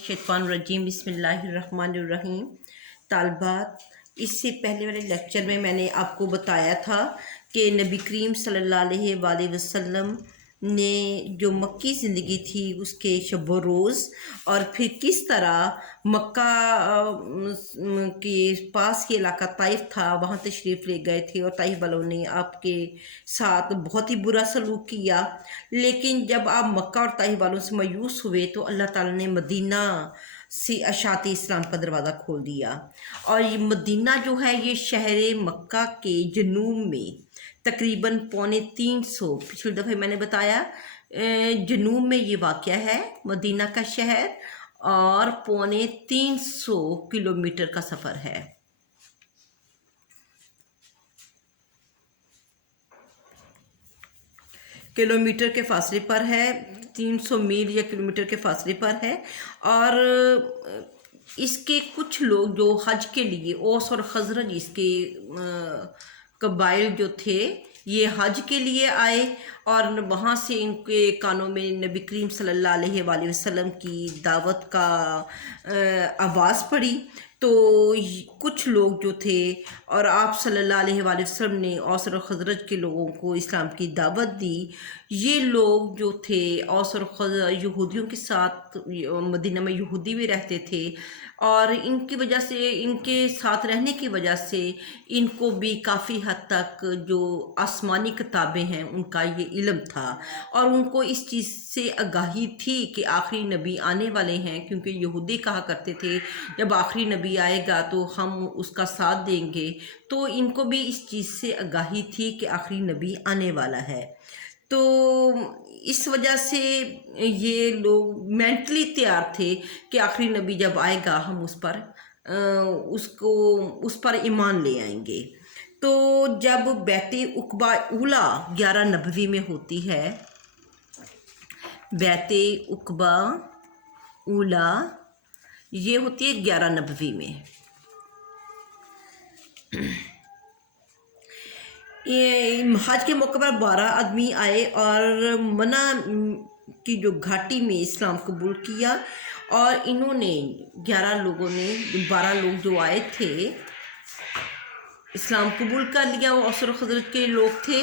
शैतान रजीम बिस्मिल्लाहिर्रहमानिर्रहीम। तालबात, इससे पहले वाले लेक्चर में मैंने आपको बताया था कि नबी करीम सल्लल्लाहु अलैहि वसल्लम ने जो मक्की ज़िंदगी थी उसके शब व रोज़ और फिर किस तरह मक्का के पास के इलाका ताइफ था वहाँ तशरीफ़ ले गए थे और ताइफ वालों ने आपके साथ बहुत ही बुरा सलूक किया। लेकिन जब आप मक्का और ताइफ वालों से मायूस हुए तो अल्लाह ताला ने मदीना से अशात इस्लाम का दरवाज़ा खोल दिया। और ये मदीना जो है ये शहर मक्का के जनूब में तकरीबन 350, पिछले दफ़े मैंने बताया जनूब में ये वाक़या है मदीना का शहर, और 350 किलोमीटर का सफ़र है। किलोमीटर के फासले पर है, 300 मील या किलोमीटर के फासले पर है। और इसके कुछ लोग जो हज के लिए औस और खजरज इसके कबाइल जो थे ये हज के लिए आए और वहाँ से इनके कानों में नबी करीम सल्लल्लाहु अलैहि वसल्लम की दावत का आवाज़ पड़ी। तो कुछ लोग जो थे और आप सल्लल्लाहु अलैहि वसल्लम ने औस और खजरज के लोगों को इस्लाम की दावत दी। ये लोग जो थे औस और खजरज यहूदियों के साथ, मदीना में यहूदी भी रहते थे और इनकी वजह से, इनके साथ रहने की वजह से इनको भी काफ़ी हद तक जो आसमानी किताबें हैं उनका ये इल्म था और उनको इस चीज़ से आगाही थी कि आखिरी नबी आने वाले हैं, क्योंकि यहूदी कहा करते थे जब आखिरी नबी आएगा तो हम उसका साथ देंगे। तो इनको भी इस चीज़ से आगाही थी कि आखिरी नबी आने वाला है। तो इस वजह से ये लोग मेंटली तैयार थे कि आखिरी नबी जब आएगा हम उस पर ईमान ले आएंगे। तो जब बैते उकबा उला 11 नबवी में होती है, बैते उकबा उला ये होती है 11 नबवी में। ये हज के मौके पर 12 आदमी आए और मना की जो घाटी में इस्लाम कबूल किया और इन्होंने 11 लोगों ने, 12 लोग जो आए थे इस्लाम कबूल कर लिया। वो औस और खजरज के लोग थे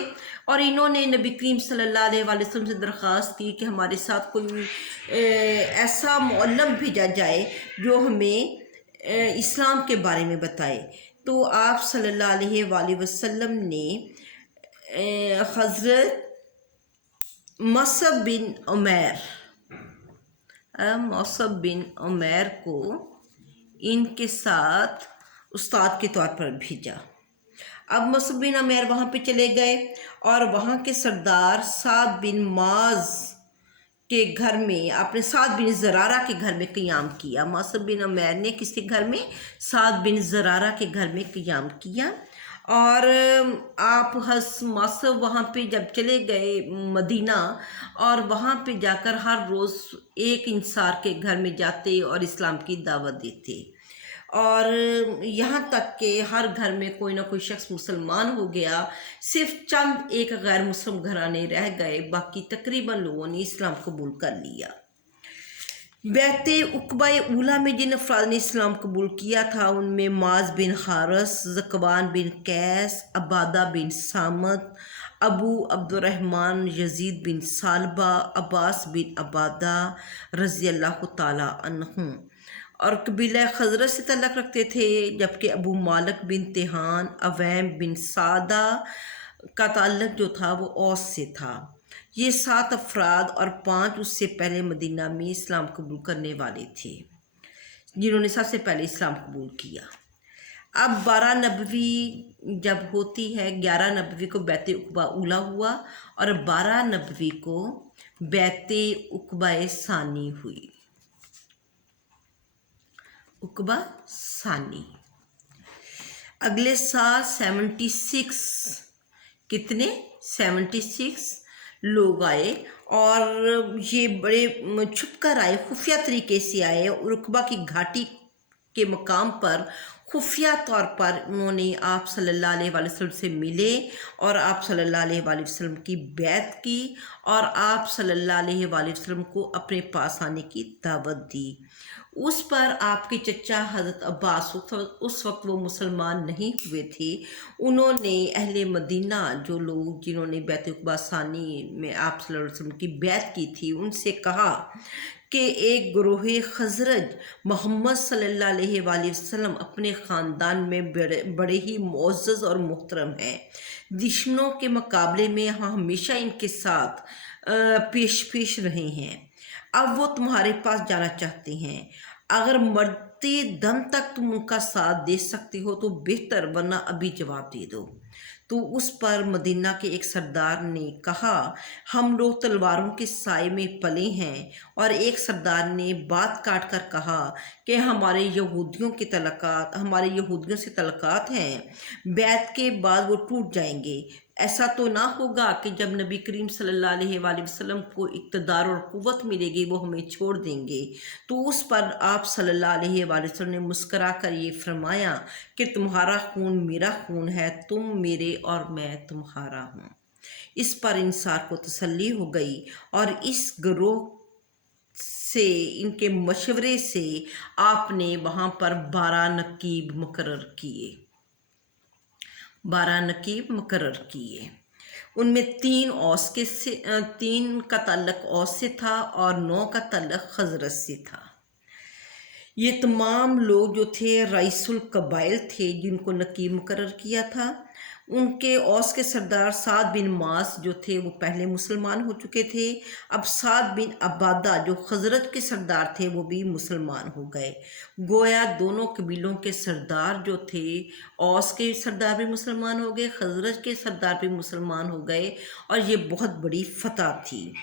और इन्होंने नबी करीम सल्लल्लाहु अलैहि वसल्लम से दरख्वास्त की कि हमारे साथ कोई ऐसा मुअल्लिम भेजा जाए जो हमें इस्लाम के बारे में बताए। तो आप सल्लल्लाहु अलैहि वसल्लम ने हज़रत मौसब बिन उमैर को इनके साथ उस्ताद के तौर पर भेजा। अब मौसब बिन उमैर वहाँ पे चले गए और वहाँ के सरदार साद बिन माज के घर में, आपने साद बिन ज़रारा के घर में क़ियाम किया। मौसब बिन उमैर ने किसके घर में? साद बिन ज़रारा के घर में क़ियाम किया। और आप मौसब वहाँ पे जब चले गए मदीना और वहाँ पे जाकर हर रोज़ एक इंसार के घर में जाते और इस्लाम की दावत देते और यहाँ तक कि हर घर में कोई ना कोई शख्स मुसलमान हो गया। सिर्फ चंद एक गैर मुस्लिम घराने रह गए, बाकी तकरीबन लोगों ने इस्लाम कबूल कर लिया। बैते उकबा उला में जिन अफराद ने इस्लाम कबूल किया था उनमें माज बिन हारस, ज़कवान बिन कैस, अबादा बिन सामत, अबू अब्दुर्रहमान यजीद बिन सालबा, अब्बास बिन अबादा रज़ी अल्लाह ताला अन्हुम और कबीला खजरत से तल्लक रखते थे। जबकि अबू मालिक बिन तिहान, अवैम बिन सादा का ताल्लुक जो था वो औस से था। ये 7 अफराद और 5 उससे पहले मदीना में इस्लाम कबूल करने वाले थे, जिन्होंने सबसे पहले इस्लाम कबूल किया। अब 12 नबवी जब होती है, 11 नबवी को बैते उकबा उला हुआ और 12 नबवी को बैते उकबा सानी हुई। उकबा सानी अगले साल 76 लोग आए और ये बड़े छुप कर आए, खुफिया तरीके से आए और उकबा की घाटी के मकाम पर खुफिया तौर पर उन्होंने आप सल्लल्लाहु अलैहि वसल्लम से मिले और आप सल्लल्लाहु अलैहि वसल्लम की बैत की और आप सल्लल्लाहु अलैहि वसल्लम को अपने पास आने की दावत दी। उस पर आपके चचा हज़रत अब्बास उस वक्त वो मुसलमान नहीं हुए थे। उन्होंने अहले मदीना जो लोग जिन्होंने बैत उक़बा सानी में आप सल्लल्लाहु अलैहि वसल्लम की बैत की थी उनसे कहा कि एक ग्रोह खजरज मोहम्मद सल्लल्लाहु अलैहि वसल्लम अपने ख़ानदान में बड़े ही मुअज़्ज़ज़ और मोहतरम हैं। दुश्मनों के मुकाबले में हम हमेशा इनके साथ पेश रहे हैं। अब वो तुम्हारे पास जाना चाहते हैं। अगर मरते दम तक तुम उनका साथ दे सकते हो तो बेहतर, वरना अभी जवाब दे दो। तो उस पर मदीना के एक सरदार ने कहा, हम लोग तलवारों के साए में पले हैं। और एक सरदार ने बात काट कर कहा कि हमारे यहूदियों से तलकात हैं, बैत के बाद वो टूट जाएंगे। ऐसा तो ना होगा कि जब नबी करीम सल्लल्लाहु अलैहि वसल्लम को इक़्तिदार और क़ुव्वत मिलेगी वो हमें छोड़ देंगे। तो उस पर आप सल्लल्लाहु अलैहि वसल्लम ने मुस्करा कर ये फरमाया कि तुम्हारा खून मेरा खून है, तुम मेरे और मैं तुम्हारा हूँ। इस पर इंसार को तसल्ली हो गई और इस गिरोह से, इनके मशवरे से आपने वहाँ पर 12 नकीब मुकर्रर किए। उनमें 3 का ताल्लुक औस से था और 9 का ताल्लुक खजरज से था। ये तमाम लोग जो थे रईसुल कबाइल थे जिनको नकीब मुकर्रर किया था। उनके औस के सरदार साद बिन मास जो थे वो पहले मुसलमान हो चुके थे। अब साद बिन अबादा जो खजरज के सरदार थे वो भी मुसलमान हो गए। गोया दोनों कबीलों के सरदार जो थे, औस के सरदार भी मुसलमान हो गए, खजरज के सरदार भी मुसलमान हो गए और ये बहुत बड़ी फतह थी।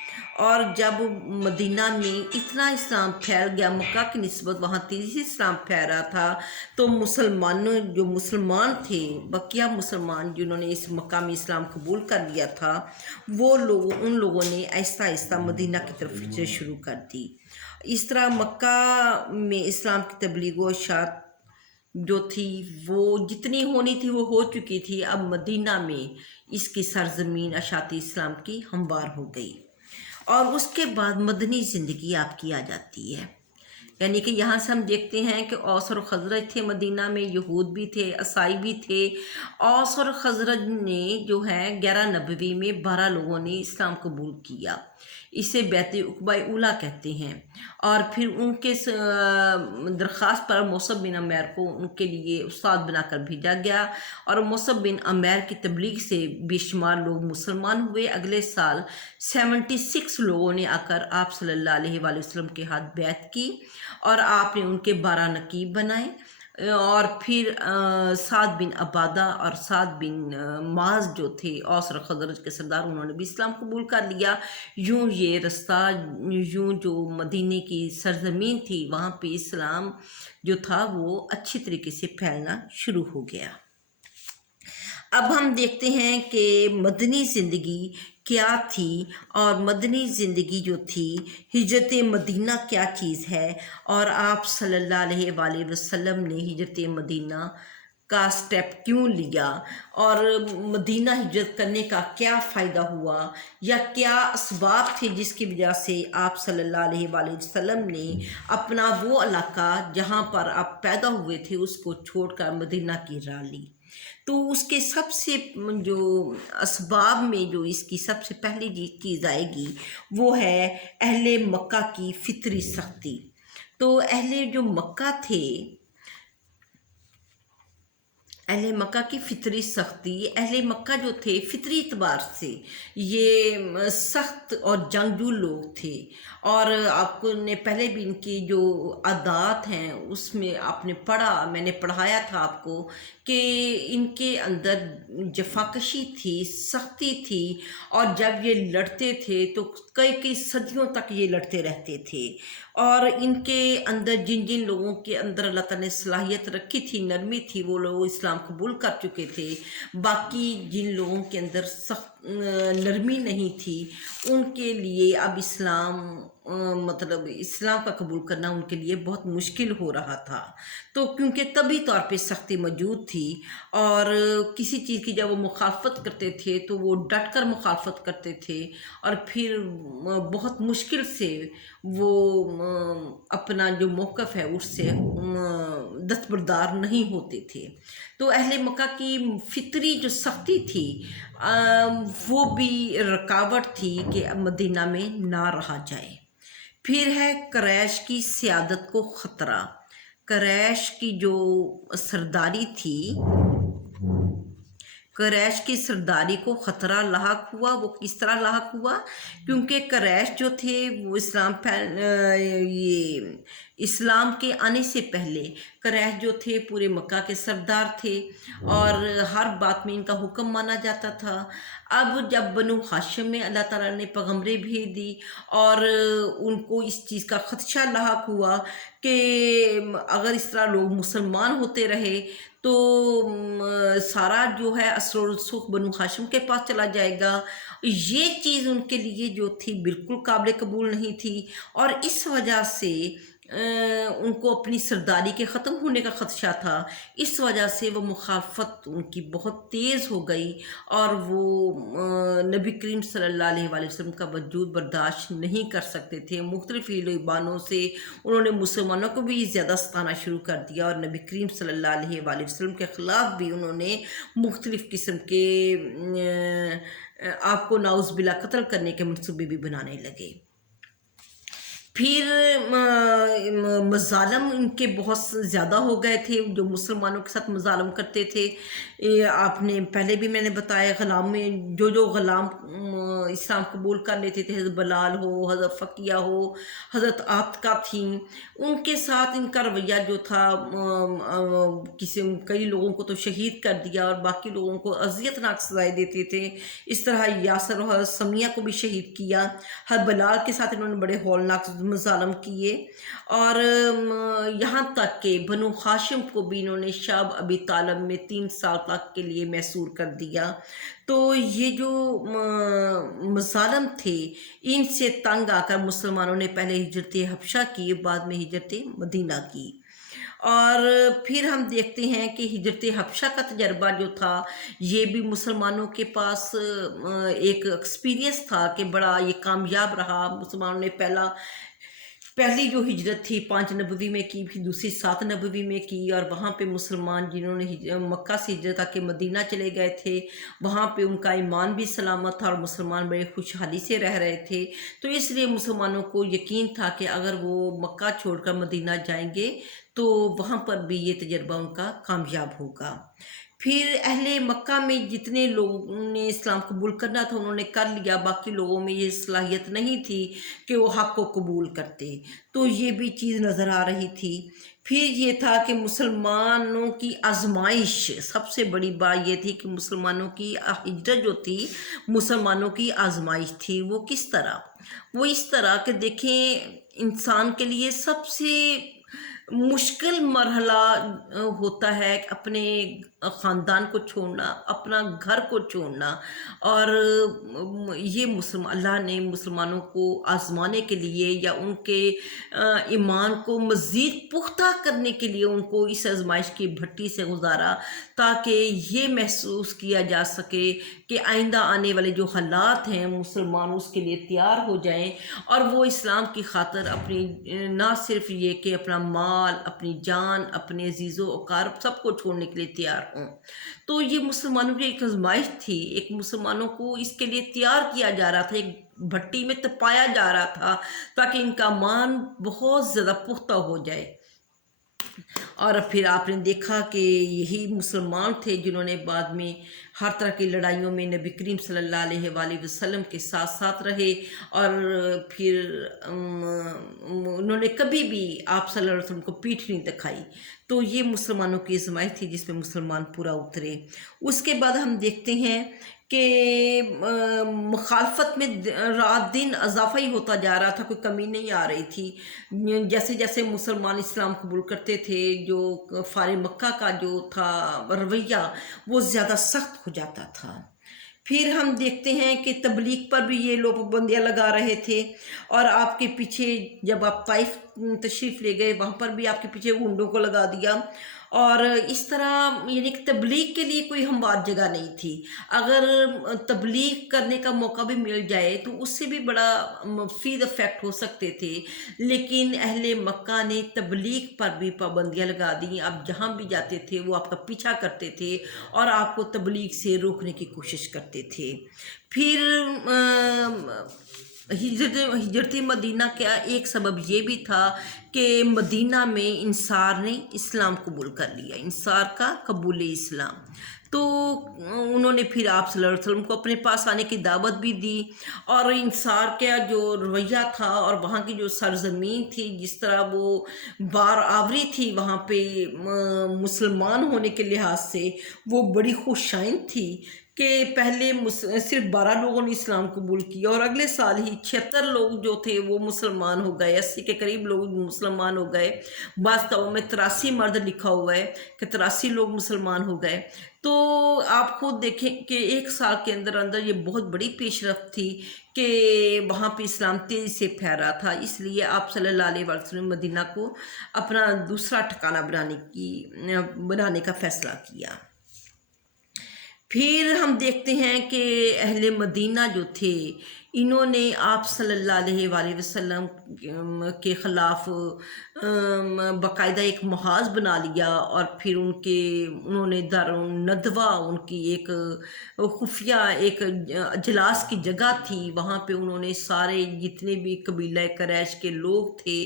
और जब मदीना में इतना इस्लाम फैल गया, मक्का की निस्बत वहाँ तेज़ी से इस्लाम फैल रहा था, तो मुसलमान थे, बकिया मुसलमान जिन्होंने इस मक्का में इस्लाम कबूल कर लिया था, उन लोगों ने आहिस्ता आहिस्ता मदीना की तरफ हिजरत शुरू कर दी। इस तरह मक्का में इस्लाम की तबलीग व इशाअत जो थी वो जितनी होनी थी वो हो चुकी थी। अब मदीना में इसकी सरजमीन अशात इस्लाम की हमवार हो गई। और उसके बाद मदनी ज़िंदगी आपकी आ जाती है। यानी कि यहाँ से हम देखते हैं कि औस और खजरज थे मदीना में, यहूद भी थे, ईसाई भी थे। औस और खजरज ने जो है 11 नबवी में 12 लोगों ने इस्लाम कबूल किया। इसे बैत उक़बा ऊला कहते हैं। और फिर उनके दरख्वास्त पर मौसब बिन अमैर को उनके लिए उस्ताद बनाकर भेजा गया और मौसब बिन अमैर की तबलीग से बेशुमार लोग मुसलमान हुए। अगले साल 76 लोगों ने आकर आप सल्लल्लाहु अलैहि वसल्लम के हाथ बैत की और आपने उनके 12 नकीब बनाए। और फिर साद बिन अबादा और साद बिन माज जो थे औस और खजरज के सरदार, उन्होंने भी इस्लाम कबूल कर लिया। यूं ये रास्ता, यूं जो मदीने की सरजमीन थी वहाँ पे इस्लाम जो था वो अच्छी तरीके से फैलना शुरू हो गया। अब हम देखते हैं कि मदनी ज़िंदगी क्या थी और मदनी ज़िंदगी जो थी, हिजरत मदीना क्या चीज़ है और आप सल्लल्लाहु अलैहि वसल्लम ने हिजरत मदीना का स्टेप क्यों लिया और मदीना हिजरत करने का क्या फ़ायदा हुआ या क्या असबाब थे जिसकी वजह से आप सल्लल्लाहु अलैहि वसल्लम ने अपना वो इलाका जहाँ पर आप पैदा हुए थे उसको छोड़कर मदीना की राह ली। तो उसके सबसे जो असबाब में जो इसकी सबसे पहली चीज़ आएगी वो है अहले मक्का की फितरी सख्ती। तो अहले मक्का की फितरी सख्ती, अहले मक्का जो थे फितरी एतबार से ये सख्त और जंगजू लोग थे। और आपको ने पहले भी इनकी जो आदात हैं उसमें आपने पढ़ा, मैंने पढ़ाया था आपको कि इनके अंदर जफाकशी थी, सख्ती थी। और जब ये लड़ते थे तो कई सदियों तक ये लड़ते रहते थे। और इनके अंदर जिन जिन लोगों के अंदर अल्लाह ताला ने सलाहियत रखी थी, नरमी थी, वो लोग इस्लाम कबूल कर चुके थे। बाकी जिन लोगों के अंदर सख्त नरमी नहीं थी उनके लिए अब इस्लाम मतलब इस्लाम का कबूल करना उनके लिए बहुत मुश्किल हो रहा था। तो क्योंकि तभी तौर पे सख्ती मौजूद थी, और किसी चीज़ की जब वो मुखालफत करते थे तो वो डट कर मुखालफत करते थे, और फिर बहुत मुश्किल से वो अपना जो मौक़िफ़ है उससे दस्तबरदार नहीं होते थे। तो अहले मक्का की फितरी जो सख्ती थी, वो भी रुकावट थी कि मदीना में ना रहा जाए। फिर है क़ुरैश की सियादत को ख़तरा। क़ुरैश की जो सरदारी थी, क़ुरैश की सरदारी को ख़तरा लाहक हुआ। वो किस तरह लाहक हुआ? क्योंकि क़ुरैश जो थे वो ये इस्लाम के आने से पहले क़ुरैश जो थे पूरे मक्का के सरदार थे, और हर बात में इनका हुक्म माना जाता था। अब जब बनु हाशिम में अल्लाह ताला ने पैगम्बरें भेज दी, और उनको इस चीज़ का ख़दशा लाहक हुआ कि अगर इस तरह लोग मुसलमान होते रहे तो सारा जो है असर और रसूख बनु हाशिम के पास चला जाएगा। ये चीज़ उनके लिए जो थी बिल्कुल काबिल कबूल नहीं थी, और इस वजह से उनको अपनी सरदारी के ख़त्म होने का ख़दशा था। इस वजह से वो मुखालफत उनकी बहुत तेज़ हो गई, और वो नबी करीम सल्लल्लाहु अलैहि वसल्लम का वजूद बर्दाश्त नहीं कर सकते थे। मुख्तलिफ़ हीलों से उन्होंने मुसलमानों को भी ज़्यादा सताना शुरू कर दिया, और नबी करीम सल्लल्लाहु अलैहि वसल्लम के ख़िलाफ़ भी उन्होंने मुख्तलिफ़ किस्म के आपको नाउज़ बिल्ला कत्ल करने के मंसूबे भी बनाने लगे। फिर मज़ालम इनके बहुत ज़्यादा हो गए थे, जो मुसलमानों के साथ मज़ालम करते थे। आपने पहले भी मैंने बताया, ग़ुलाम में जो ग़ुलाम इस्लाम कबूल कर लेते थे, हज़रत बलाल हो, हज़रत फ़किया हो, हज़रत आतिका थी, उनके साथ इनका रवैया जो था, कई लोगों को तो शहीद कर दिया और बाकी लोगों को अज़ियतनाक सज़ाएँ देते थे। इस तरह यासर और हज़रत समिया को भी शहीद किया। हज़रत बलाल के साथ इन्होंने बड़े हौलनाक मज़ालम किए, और यहाँ तक कि बनु हाशिम को भी इन्होंने शाब अबी तालिब में 3 साल तक के लिए मैसूर कर दिया। तो ये जो मज़ालम थे, इनसे तंग आकर मुसलमानों ने पहले हिजरत हबशा की, बाद में हिजरत मदीना की। और फिर हम देखते हैं कि हिजरत हबशा का तजर्बा जो था, ये भी मुसलमानों के पास एक एक्सपीरियंस था कि बड़ा ये कामयाब रहा। मुसलमानों ने पहली जो हिजरत थी 5 नबवी में की, फिर दूसरी 7 नबवी में की, और वहाँ पे मुसलमान जिन्होंने मक्का से हिजरत आके मदीना चले गए थे, वहाँ पे उनका ईमान भी सलामत था, और मुसलमान बड़े खुशहाली से रह रहे थे। तो इसलिए मुसलमानों को यकीन था कि अगर वो मक्का छोड़कर मदीना जाएंगे तो वहाँ पर भी ये तजर्बा उनका कामयाब होगा। फिर अहले मक्का में जितने लोगों ने इस्लाम कबूल करना था उन्होंने कर लिया, बाकी लोगों में ये सलाहियत नहीं थी कि वो हक़ को कबूल करते, तो ये भी चीज़ नज़र आ रही थी। फिर ये था कि मुसलमानों की आजमाइश, सबसे बड़ी बात ये थी कि मुसलमानों की हिजरत जो थी, मुसलमानों की आजमाइश थी। वो किस तरह? वो इस तरह कि देखें, इंसान के लिए सबसे मुश्किल मरहला होता है अपने ख़ानदान को छोड़ना, अपना घर को छोड़ना, और ये अल्लाह ने मुसलमानों को आज़माने के लिए या उनके ईमान को मज़ीद पुख्ता करने के लिए उनको इस आजमाइश की भट्टी से गुजारा, ताकि ये महसूस किया जा सके कि आइंदा आने वाले जो हालात हैं मुसलमान उसके लिए तैयार हो जाएं, और वो इस्लाम की खातिर अपनी ना सिर्फ ये कि अपना माल, अपनी जान, अपने अजीज़ो अकारब सबको छोड़ने के लिए तैयार हों। तो ये मुसलमानों की एक आजमाइश थी, एक मुसलमानों को इसके लिए तैयार किया जा रहा था, एक भट्टी में तपाया जा रहा था, ताकि इनका मान बहुत ज़्यादा पुख्ता हो जाए। और फिर आपने देखा कि यही मुसलमान थे जिन्होंने बाद में हर तरह की लड़ाइयों में नबी करीम सल्लल्लाहु अलैहि वसल्लम के साथ साथ रहे, और फिर उन्होंने कभी भी आप सल्लल्लाहु अलैहि वसल्लम को पीठ नहीं दिखाई। तो ये मुसलमानों की आज़माइश थी जिसमें मुसलमान पूरा उतरे। उसके बाद हम देखते हैं कि मुखालफत में रात दिन इजाफा ही होता जा रहा था, कोई कमी नहीं आ रही थी। जैसे जैसे मुसलमान इस्लाम कबूल करते थे, जो फारे मक्का का जो था रवैया वो ज़्यादा सख्त हो जाता था। फिर हम देखते हैं कि तबलीग पर भी ये लोग पाबंदियाँ लगा रहे थे, और आपके पीछे जब आप ताइफ तशरीफ़ ले गए वहाँ पर भी आपके पीछे ऊँटों को लगा दिया। और इस तरह यानी कि तबलीग के लिए कोई हमवार जगह नहीं थी। अगर तबलीग करने का मौका भी मिल जाए तो उससे भी बड़ा मुफीद इफ़ेक्ट हो सकते थे, लेकिन अहले मक्का ने तबलीग पर भी पाबंदियाँ लगा दी। आप जहाँ भी जाते थे वो आपका पीछा करते थे और आपको तबलीग से रोकने की कोशिश करते थे। फिर हिजरत मदीना का एक सबब ये भी था कि मदीना में इंसार ने इस्लाम कबूल कर लिया, इंसार का कबूल इस्लाम। तो उन्होंने फिर आप सल्लल्लाहु अलैहि वसल्लम को अपने पास आने की दावत भी दी, और इंसार का जो रवैया था और वहाँ की जो सरजमीन थी, जिस तरह वो बार आवरी थी वहाँ पे मुसलमान होने के लिहाज से, वो बड़ी खुशाइन थी कि पहले सिर्फ 12 लोगों ने इस्लाम कबूल किया और अगले साल ही 76 लोग जो थे वो मुसलमान हो गए, 80 के करीब लोग मुसलमान हो गए। वास्तव में 83 मर्द लिखा हुआ है कि 83 लोग मुसलमान हो गए। तो आप खुद देखें कि एक साल के अंदर अंदर ये बहुत बड़ी पेशरफ्त थी कि वहाँ पे इस्लाम तेज़ी से फैल रहा था। इसलिए आप सल्लल्लाहु अलैहि वसल्लम मदीना को अपना दूसरा ठिकाना बनाने का फ़ैसला किया। फिर हम देखते हैं कि अहले मदीना जो थे, इन्होंने आप सल्लल्लाहु अलैहि वसल्लम के ख़िलाफ़ बाकायदा एक महाज बना लिया, और फिर उन्होंने दारुन नदवा, उनकी एक खुफिया एक अजलास की जगह थी, वहाँ पे उन्होंने सारे जितने भी कबीला कुरैश के लोग थे,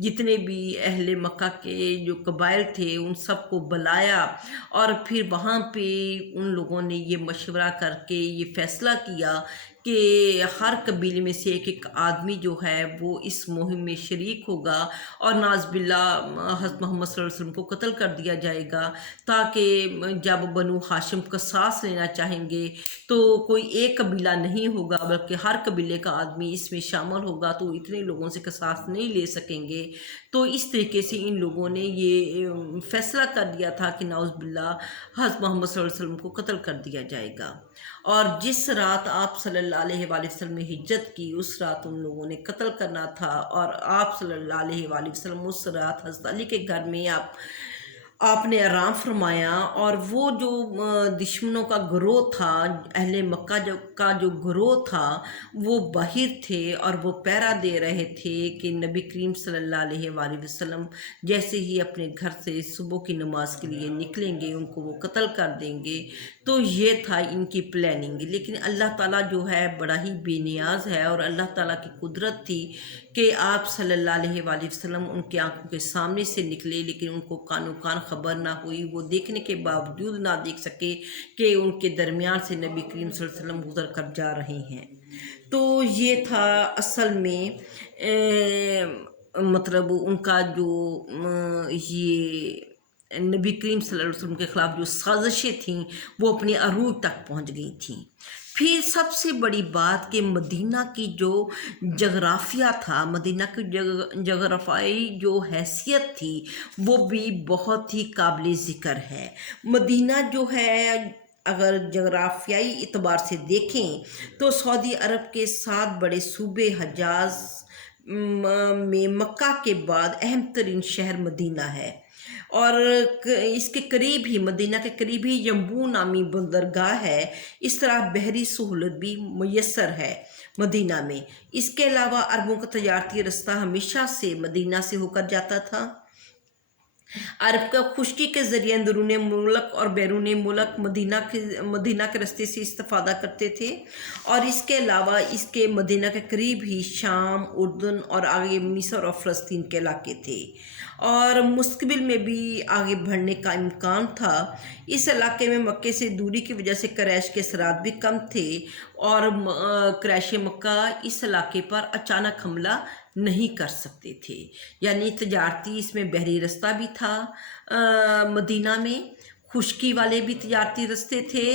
जितने भी अहले मक्का के जो कबाइल थे, उन सबको बुलाया, और फिर वहाँ पे उन लोगों ने ये मशवरा करके ये फ़ैसला किया कि हर कबीले में से एक एक आदमी जो है वो इस मुहिम में शरीक होगा, और नाज़बिल्ला हज़रत मोहम्मद सल्लल्लाहु अलैहि वसल्लम को कत्ल कर दिया जाएगा, ताकि जब बनु हाशिम क़िसास लेना चाहेंगे तो कोई एक कबीला नहीं होगा बल्कि हर कबीले का आदमी इसमें शामिल होगा, तो इतने लोगों से क़िसास नहीं ले सकेंगे। तो इस तरीके से इन लोगों ने ये फ़ैसला कर दिया था कि नाउज़बिल्ला हज़रत मोहम्मद सल्लल्लाहु अलैहि वसल्लम को कत्ल कर दिया जाएगा। और जिस रात आप सल्लल्लाहु अलैहि वसल्लम ने हिज्रत की, उस रात उन लोगों ने कत्ल करना था, और आप सल्लल्लाहु अलैहि वसल्लम उस रात हज़रत अली के घर में आपने आराम फरमाया। और वो जो दुश्मनों का गिरोह था, अहले मक्का का जो गिरोह था, वो बाहिर थे और वो पहरा दे रहे थे कि नबी करीम सल्लल्लाहु अलैहि वसल्लम जैसे ही अपने घर से सुबह की नमाज के लिए निकलेंगे उनको वो कत्ल कर देंगे। तो ये था इनकी प्लानिंग। लेकिन अल्लाह ताला जो है बड़ा ही बेनियाज है, और अल्लाह ताला की कुदरत थी कि आप सल्लल्लाहु अलैहि वसल्लम उनकी आंखों के सामने से निकले, लेकिन उनको कानो कान खबर ना हुई, वो देखने के बावजूद ना देख सके कि उनके दरमियान से नबी करीम सल्लल्लाहु अलैहि वसल्लम गुजर कर जा रहे हैं। तो ये था असल में मतलब उनका जो ये नबी करीम सल्लल्लाहु अलैहि वसल्लम के ख़िलाफ़ जो साजिशें थीं वो अपने अरूज तक पहुंच गई थीं। फिर सबसे बड़ी बात कि मदीना की जो जगराफिया था, मदीना की जगराफियाई जो हैसियत थी, वो भी बहुत ही काबिल ज़िक्र है। मदीना जो है अगर जगराफियाई एतबार से देखें तो सऊदी अरब के 7 बड़े सूबे हजाज में मक्का के बाद अहम तरीन शहर मदीना है, और इसके करीब ही मदीना के करीब ही यंबू नामी बंदरगाह है। इस तरह बहरी सहूलत भी मुयस्सर है मदीना में। इसके अलावा अरबों का तजारती रास्ता हमेशा से मदीना से होकर जाता था। अरब का खुश्की के ज़रिए अंदरून मुल्क और बैरून मुल्क मदीना के रास्ते से इस्तेफ़ादा करते थे, और इसके अलावा इसके मदीना के करीब ही शाम, उर्दन और आगे मिस्र और फ़लस्तीन के इलाके थे, और मुस्तकबिल में भी आगे बढ़ने का इम्कान था। इस इलाके में मक्के से दूरी की वजह से कुरैश के असरात भी कम थे, और कुरैश मक्का इस इलाके पर अचानक हमला नहीं कर सकते थे। यानी तजारती इसमें बहरी रास्ता भी था, मदीना में खुश्की वाले भी तजारती रास्ते थे,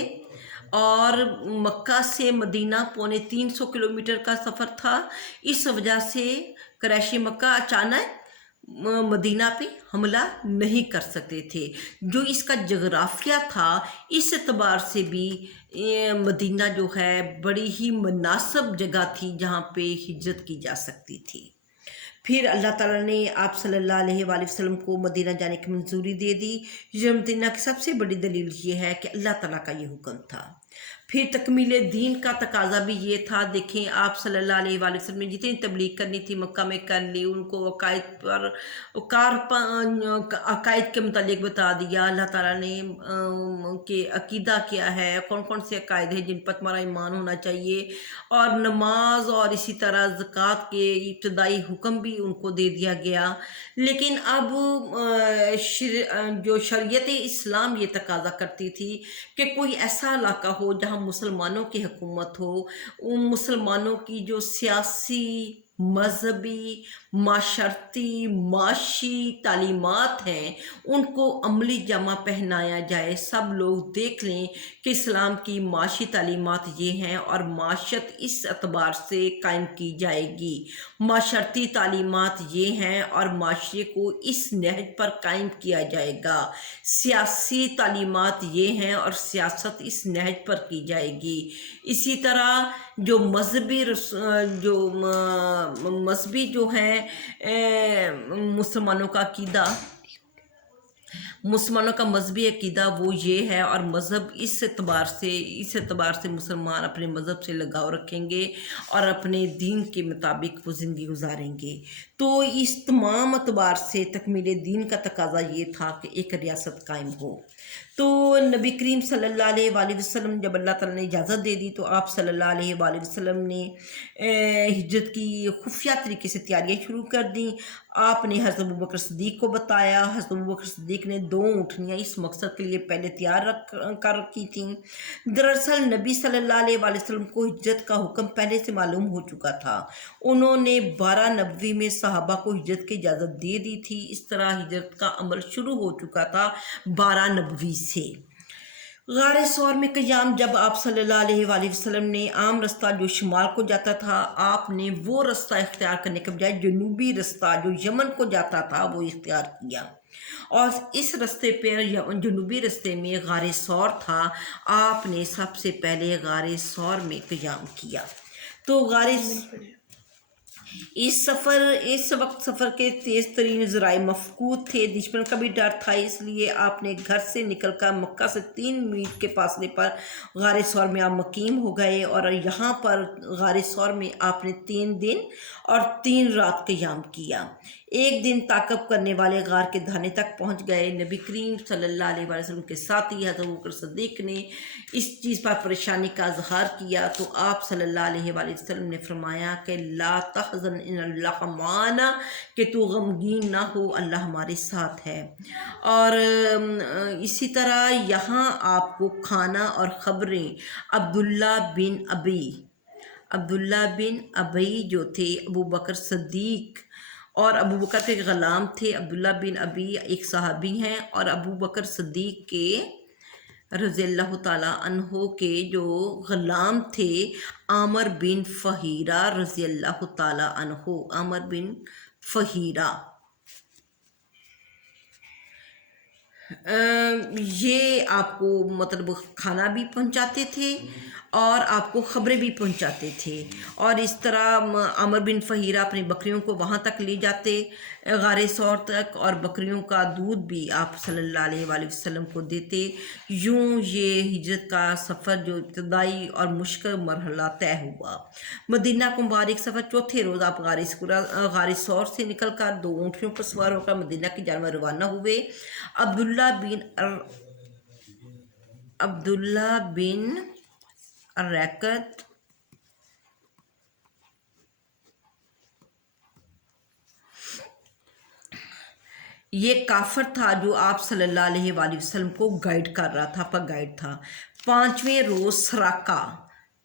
और मक्का से मदीना 250 किलोमीटर का सफ़र था। इस वजह से कुरैश मक्का अचानक मदीना पे हमला नहीं कर सकते थे। जो इसका जगराफिया था, इस एतबार से भी मदीना जो है बड़ी ही मुनासिब जगह थी जहाँ पे हिजरत की जा सकती थी। फिर अल्लाह ताला ने आप सल्लल्लाहु अलैहि वसल्लम को मदीना जाने की मंजूरी दे दी। हिजरत मदीना की सबसे बड़ी दलील ये है कि अल्लाह ताला का ये हुक्म था। फिर तकमील दीन का तकाजा भी ये था। देखें, आप सल्लल्लाहु अलैहि वसल्लम ने जितनी तबलीग करनी थी मक्का में कर ली, उनको अकायद के मुतालिक बता दिया अल्लाह ताला ने कि अकीदा क्या है, कौन कौन से अकायद हैं जिन पर तुम्हारा ईमान होना चाहिए, और नमाज और इसी तरह ज़कात के इब्तदाई हुक्म भी उनको दे दिया गया। लेकिन अब जो शरीयत इस्लाम ये तकाजा करती थी कि कोई ऐसा इलाका हो जहाँ मुसलमानों की हुकूमत हो, उन मुसलमानों की जो सियासी, मजहबी, माशरती, माशी तालीमात हैं उनको अमली जामा पहनाया जाए। सब लोग देख लें कि इस्लाम की माशी तालीमात ये हैं और माशत इस एतबार से कायम की जाएगी। माशरती तालीमात ये हैं और माशरे को इस नहज पर कायम किया जाएगा। सियासी तालीमात ये हैं और सियासत इस नहज पर की जाएगी। इसी तरह जो मजहबी जो है मुसलमानों का मजहबी अकीदा वो ये है, और मज़हब इस एतबार से मुसलमान अपने मज़हब से लगाव रखेंगे और अपने दीन के मुताबिक वो ज़िंदगी गुजारेंगे। तो इस तमाम एतबार से तकमील दीन का तकाजा ये था कि एक रियासत कायम हो। तो नबी करीम सल्लल्लाहु अलैहि वसल्लम जब अल्लाह ताला ने इजाज़त दे दी तो आप सल्लल्लाहु अलैहि वसल्लम ने हिजरत की खुफिया तरीके से तैयारियाँ शुरू कर दी। आपने हज़रत अबू बकर सिद्दीक़ को बताया। हज़रत अबू बकर सिद्दीक़ ने 2 ऊँटनियाँ इस मकसद के लिए पहले तैयार कर रखी थी। दरअसल नबी सल्लल्लाहु अलैहि वसल्लम को हिजरत का हुक्म पहले से मालूम हो चुका था। उन्होंने 12 नबवी में सहाबा को हिजरत की इजाज़त दे दी थी। इस तरह हिजरत का अमल शुरू हो चुका था 12 नबवी से। गारे सौर में क़याम जब आप सल्लल्लाहु अलैहि वसल्लम ने आम रास्ता जो शुमाल को जाता था, आपने वो रास्ता इख्तियार करने के बजाय जनूबी रास्ता जो यमन को जाता था वो इख्तियार किया। और इस रास्ते पर जनूबी रास्ते में गारे सौर था। आपने सबसे पहले गारे सौर में क़याम किया। तो इस वक्त सफ़र के तेज़ तरीन ज़राए मफकूद थे। दुश्मन का भी डर था, इसलिए आपने घर से निकलकर मक्का से 3 मील के फासले पर गारे सौर में आप मकीम हो गए, और यहाँ पर गारे सौर में आपने 3 दिन और 3 रात क़याम किया। एक दिन ताक़ब करने वाले गार के धाने तक पहुँच गए। नबी करीम सल्लल्लाहु अलैहि वसल्लम के साथी हज़रत अबू बकर सिद्दीक़ ने इस चीज़ पर परेशानी का इज़हार किया तो आप सल्लल्लाहु अलैहि वसल्लम ने फरमाया कि ला तहज़न इन्नल्लाह माना, कि तू गमगीन ना हो, अल्लाह हमारे साथ है। और इसी तरह यहाँ आपको खाना और ख़बरें अब्दुल्ला बिन अबी जो थे अबू बकर सिद्दीक़, और अबू बकर के ग़ुलाम थे। अब्दुल्ला बिन अबी एक सहाबी हैं, और अबू बकर सिद्दीक़ के रज़ियल्लाहु ताला अन्हो के जो ग़ुलाम थे आमर बिन फ़हीरा रज़ियल्लाहु ताला अन्हो। आमर बिन फ़हीरा ये आपको मतलब खाना भी पहुंचाते थे और आपको ख़बरें भी पहुंचाते थे। और इस तरह आमर बिन फ़हीरा अपनी बकरियों को वहाँ तक ले जाते गारे सौर तक, और बकरियों का दूध भी आप सल्लल्लाहु अलैहि वसल्लम को देते। यूँ ये हिजरत का सफ़र जो इब्तदाई और मुश्किल मरहला तय हुआ। मदीना को मुबारक सफ़र चौथे रोज़ आप गारे सौर से निकल कर 2 ऊँटनियों पर सवार होकर मदीना की जानब रवाना हुए। अब्दुल्ला बिन रैकत ये काफिर था जो आप सल्लल्लाहु अलैहि वसल्लम को गाइड कर रहा था, पर गाइड था। 5वें रोज़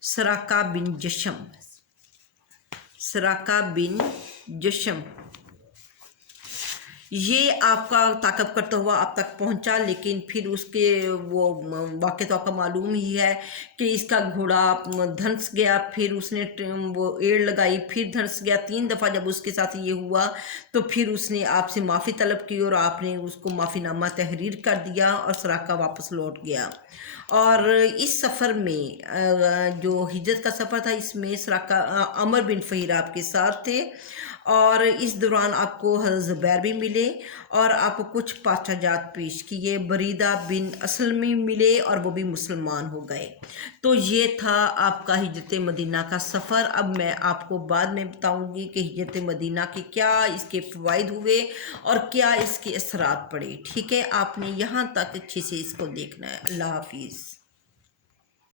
सराका बिन जशम ये आपका ताक़ब करता हुआ आप तक पहुंचा, लेकिन फिर उसके वो वाक़या तो आपका मालूम ही है कि इसका घोड़ा धंस गया, फिर उसने वो एड़ लगाई, फिर धंस गया। 3 दफ़ा जब उसके साथ ये हुआ तो फिर उसने आपसे माफ़ी तलब की और आपने उसको माफ़ीनामा तहरीर कर दिया और सराका वापस लौट गया। और इस सफ़र में जो हिजरत का सफ़र था, इसमें सराका अमर बिन फ़हीर आपके साथ थे, और इस दौरान आपको हज़रत ज़ुबैर भी मिले और आपको कुछ पाचाजात पेश किए। बरीदा बिन असलमी मिले और वो भी मुसलमान हो गए। तो ये था आपका हिजरत मदीना का सफ़र। अब मैं आपको बाद में बताऊंगी कि हिजरत मदीना के क्या इसके फ़वाइद हुए और क्या इसके असरात पड़े। ठीक है, आपने यहाँ तक अच्छे से इसको देखना है। अल्लाह हाफिज़।